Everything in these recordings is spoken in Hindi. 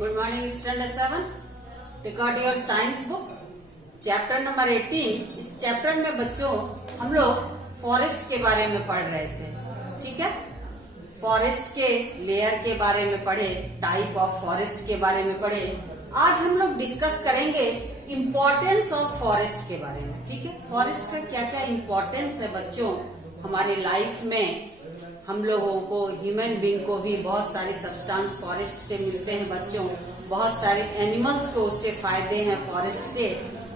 Good morning standard 7 record your science book chapter number 18। इस चैप्टर में बच्चों हम लोग फॉरेस्ट के बारे में पढ़ रहे थे। ठीक है, फॉरेस्ट के लेयर के बारे में पढ़े, टाइप ऑफ फॉरेस्ट के बारे में पढ़े। आज हम लोग डिस्कस करेंगे इम्पोर्टेंस ऑफ फॉरेस्ट के बारे में। ठीक है, फॉरेस्ट का क्या क्या इम्पोर्टेंस है बच्चों हमारे लाइफ में। हम लोगों को, ह्यूमन बीइंग को भी बहुत सारे सब्सटेंस फॉरेस्ट से मिलते हैं बच्चों। बहुत सारे एनिमल्स को उससे फायदे हैं फॉरेस्ट से।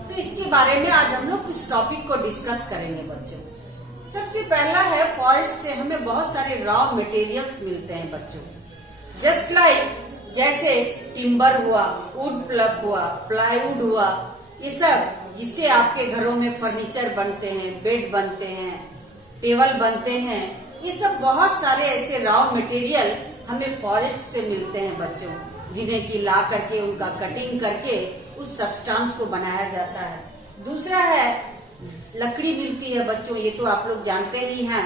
तो इसके बारे में आज हम लोग कुछ टॉपिक को डिस्कस करेंगे बच्चों। सबसे पहला है, फॉरेस्ट से हमें बहुत सारे रॉ मटेरियल्स मिलते हैं बच्चों। जस्ट लाइक जैसे टिम्बर हुआ, वुड प्लग हुआ, प्लाईवुड हुआ, ये सब जिससे आपके घरों में फर्नीचर बनते हैं, बेड बनते हैं, टेबल बनते हैं। ये सब बहुत सारे ऐसे रॉ मटेरियल हमें फॉरेस्ट से मिलते हैं बच्चों, जिन्हें कि ला करके उनका कटिंग करके उस सब्सटेंस को बनाया जाता है। दूसरा है, लकड़ी मिलती है बच्चों। ये तो आप लोग जानते ही हैं,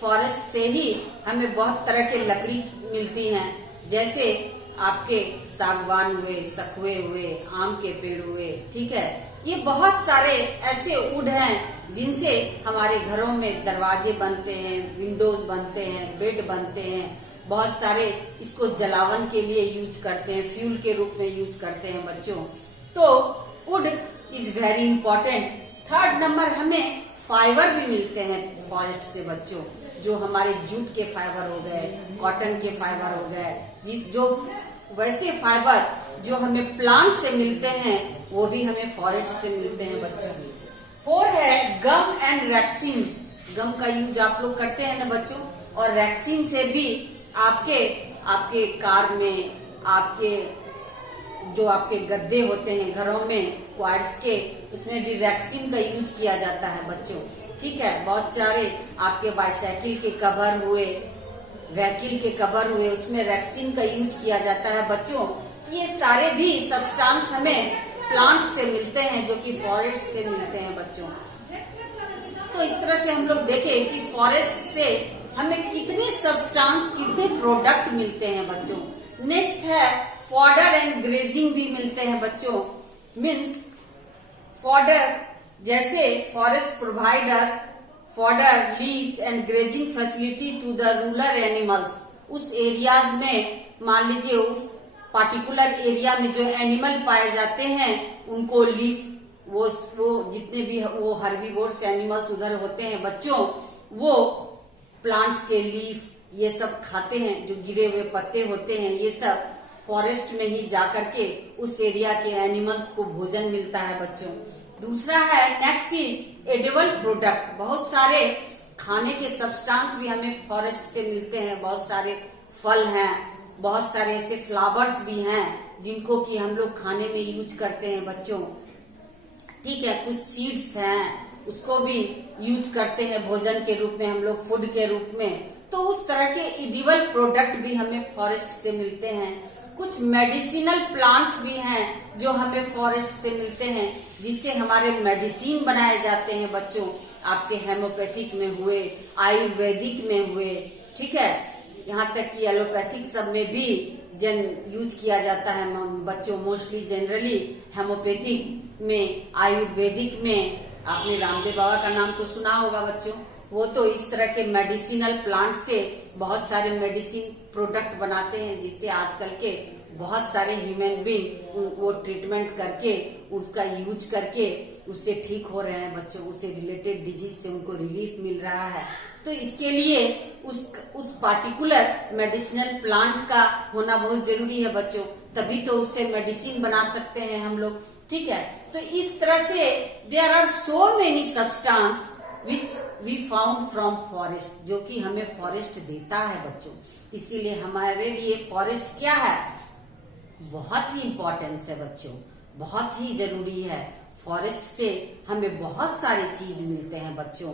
फॉरेस्ट से ही हमें बहुत तरह के लकड़ी मिलती हैं। जैसे आपके सागवान हुए, सखुए हुए, आम के पेड़ हुए। ठीक है, ये बहुत सारे ऐसे वुड हैं जिनसे हमारे घरों में दरवाजे बनते हैं, विंडोज बनते हैं, बेड बनते हैं। बहुत सारे इसको जलावन के लिए यूज करते हैं, फ्यूल के रूप में यूज करते हैं बच्चों। तो would is very important. Third number, हमें फाइबर भी मिलते हैं फॉरेस्ट से बच्चों, जो हमारे जूट के फाइबर हो गए, कॉटन के फाइबर हो गए, जो वैसे फाइबर जो हमें प्लांट से मिलते हैं वो भी हमें फॉरेस्ट से मिलते हैं बच्चों। 4 है, गम एंड रैक्सीन। गम का यूज आप लोग करते हैं ना बच्चों, और रैक्सीन से भी आपके कार में, आपके जो आपके गद्दे होते हैं घरों में क्वार्ट्स के, उसमें भी रैक्सीन का यूज किया जाता है बच्चों। ठीक है, बहुत सारे आपके बाईसाइकिल के कवर हुए, व्हीकल के कवर हुए, उसमें रैक्सीन का यूज किया जाता है बच्चों। ये सारे भी सब्सटेंस हमें प्लांट्स से मिलते हैं, जो कि फॉरेस्ट से मिलते हैं बच्चों। तो इस तरह से हम लोग देखें कि फॉरेस्ट से हमें कितने सब्सटेंस, कितने प्रोडक्ट मिलते हैं बच्चों। नेक्स्ट है, फॉडर एंड ग्रेजिंग भी मिलते हैं बच्चों। मीन्स फॉडर, जैसे forest provide us fodder, leaves and grazing facility to the rural animals. उस एरियाज में, मान लीजिए उस पार्टिकुलर एरिया में जो एनिमल पाए जाते हैं, उनको लीफ, वो जितने भी वो हर्बीवोर्स एनिमल्स उधर होते हैं बच्चों, वो प्लांट्स के लीफ ये सब खाते हैं। जो गिरे हुए पत्ते होते हैं, ये सब फॉरेस्ट में ही जाकर के उस एरिया के एनिमल्स को भोजन मिलता है बच्चों। दूसरा है, नेक्स्ट इज एडिबल प्रोडक्ट। बहुत सारे खाने के सब्सटेंस भी हमें फॉरेस्ट से मिलते हैं। बहुत सारे फल हैं, बहुत सारे ऐसे फ्लावर्स भी हैं जिनको कि हम लोग खाने में यूज करते हैं बच्चों। ठीक है, कुछ सीड्स हैं, उसको भी यूज करते हैं भोजन के रूप में, हम लोग फूड के रूप में। तो उस तरह के एडिबल प्रोडक्ट भी हमें फॉरेस्ट से मिलते हैं। कुछ मेडिसिनल प्लांट्स भी हैं जो हमें फॉरेस्ट से मिलते हैं, जिससे हमारे मेडिसिन बनाए जाते हैं बच्चों। आपके हेमोपैथिक में हुए, आयुर्वेदिक में हुए, ठीक है, यहाँ तक कि एलोपैथिक सब में भी यूज किया जाता है बच्चों। मोस्टली जनरली हेमोपैथिक में, आयुर्वेदिक में, आपने रामदेव बाबा का नाम तो सुना होगा बच्चों। वो तो इस तरह के मेडिसिनल प्लांट से बहुत सारे मेडिसिन प्रोडक्ट बनाते हैं, जिससे आजकल के बहुत सारे ह्यूमन बीइंग वो ट्रीटमेंट करके, उसका यूज करके उससे ठीक हो रहे हैं बच्चों। उससे रिलेटेड डिजीज से उनको रिलीफ मिल रहा है। तो इसके लिए उस पार्टिकुलर मेडिसिनल प्लांट का होना बहुत जरूरी है बच्चों, तभी तो उससे मेडिसिन बना सकते हैं हम लोग। ठीक है, तो इस तरह से there are so many substance which we found from forest, जो कि हमें फॉरेस्ट देता है बच्चों। इसीलिए हमारे लिए फॉरेस्ट क्या है, बहुत ही इम्पोर्टेंस है बच्चों, बहुत ही जरूरी है। फॉरेस्ट से हमें बहुत सारे चीज मिलते हैं बच्चों।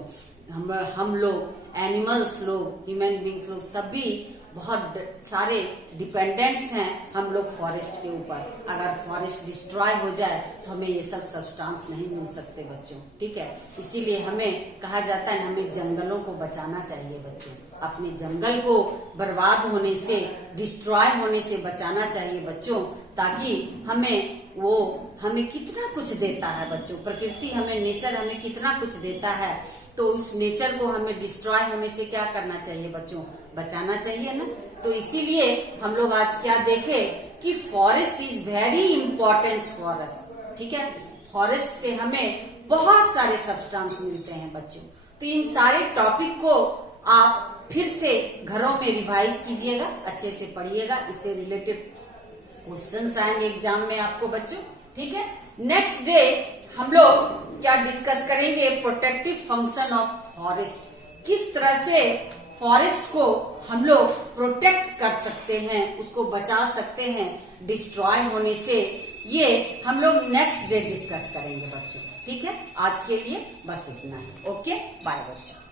हम लोग, एनिमल्स लोग, ह्यूमन बींग्स लोग, सभी बहुत सारे डिपेंडेंट्स हैं हम लोग फॉरेस्ट के ऊपर। अगर फॉरेस्ट डिस्ट्रॉय हो जाए तो हमें ये सब सब्सटेंस नहीं मिल सकते बच्चों, ठीक है। इसीलिए हमें कहा जाता है हमें जंगलों को बचाना चाहिए बच्चों, अपने जंगल को बर्बाद होने से, डिस्ट्रॉय होने से बचाना चाहिए बच्चों, ताकि हमें कितना कुछ देता है बच्चों, प्रकृति हमें, नेचर हमें कितना कुछ देता है, तो उस नेचर को हमें डिस्ट्रॉय होने से क्या करना चाहिए बच्चों, बचाना चाहिए ना। तो इसीलिए हम लोग आज क्या देखे कि forest is very important for us, ठीक है। फॉरेस्ट से हमें बहुत सारे सब्सटेंस मिलते हैं बच्चों। तो इन सारे टॉपिक को आप फिर से घरों में रिवाइज कीजिएगा, अच्छे से पढ़िएगा, इससे रिलेटेड क्वेश्चंस आएंगे एग्जाम में आपको बच्चों, ठीक है। नेक्स्ट डे हम लोग क्या डिस्कस करेंगे, प्रोटेक्टिव फंक्शन ऑफ फॉरेस्ट, किस तरह से फॉरेस्ट को हम लोग प्रोटेक्ट कर सकते हैं, उसको बचा सकते हैं डिस्ट्रॉय होने से, ये हम लोग नेक्स्ट डे डिस्कस करेंगे बच्चों, ठीक है। आज के लिए बस इतना ही, ओके, बाय बच्चों।